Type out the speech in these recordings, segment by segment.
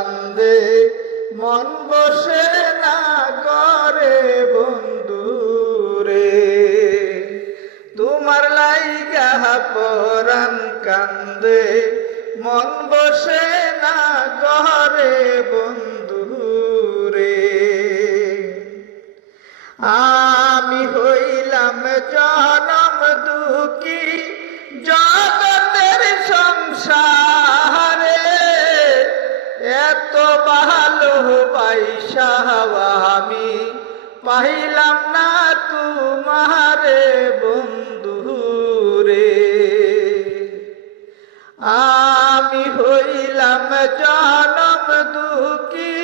কান্দে মন বসে না করে বন্ধু রে। তোমার লাইগা পরাণ কান্দে মন বসে না করে বন্ধু রে। আমি হইলাম জনম দুঃখী জগতের সংসারে, এত ভালোবাসা আমি পাইলাম না তোমারে বন্ধু রে। আমি হইলাম জনম দুঃখী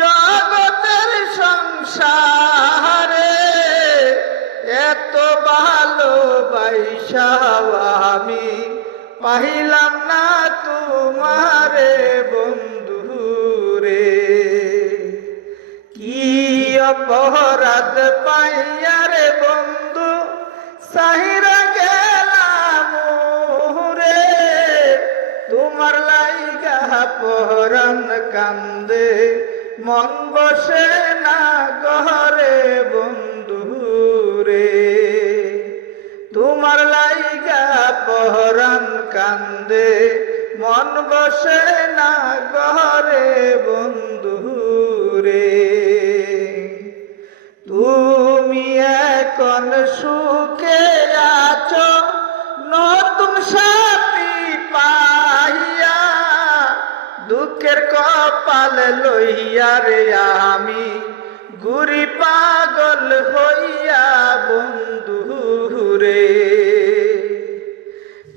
জগতের সংসারে, এত ভালোবাসা আমি পাইলাম না তোমারে বন্ধু রে। কি অপরাধ পাইয়া রে বন্ধু সাহিরা গেলাম রে। তোমার লাইগা পরাণ কান্দে মন বসে না ঘরে বন্ধু রে। তোমার লাইগা পরাণ কান্দে মন বসে না ঘরে বন্ধু রে। তুমি এখন সুখে আছো নতুন সাথী পাইয়া, দুঃখের কপাল লইয়া রে আমি ঘুরি পাগল হইয়া বন্ধু রে।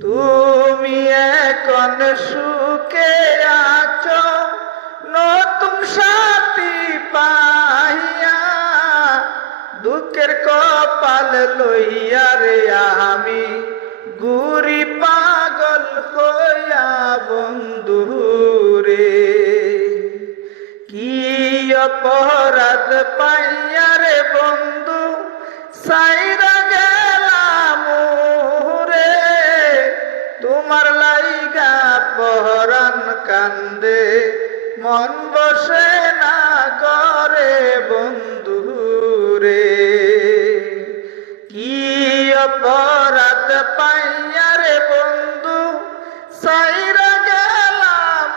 তুমি এখন সুখে আছো নতুন সাথী পাইয়া, দুঃখের কপাল লইয়া রে আমি ঘুরি পাগল হইয়া বন্ধু রে। কি অপরাধ পাইয়া রে বন্ধু সাইরা গেলাম রে। তোমার লাইগা পরাণ কান্দে মন বসে না করে বন্ধু রে। কি অপরাধ পাইয়া রে বন্ধু সাইরা গেলাম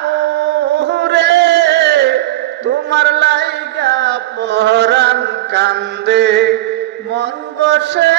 রে। তোমার লাইগা পরাণ কান্দে মন বসে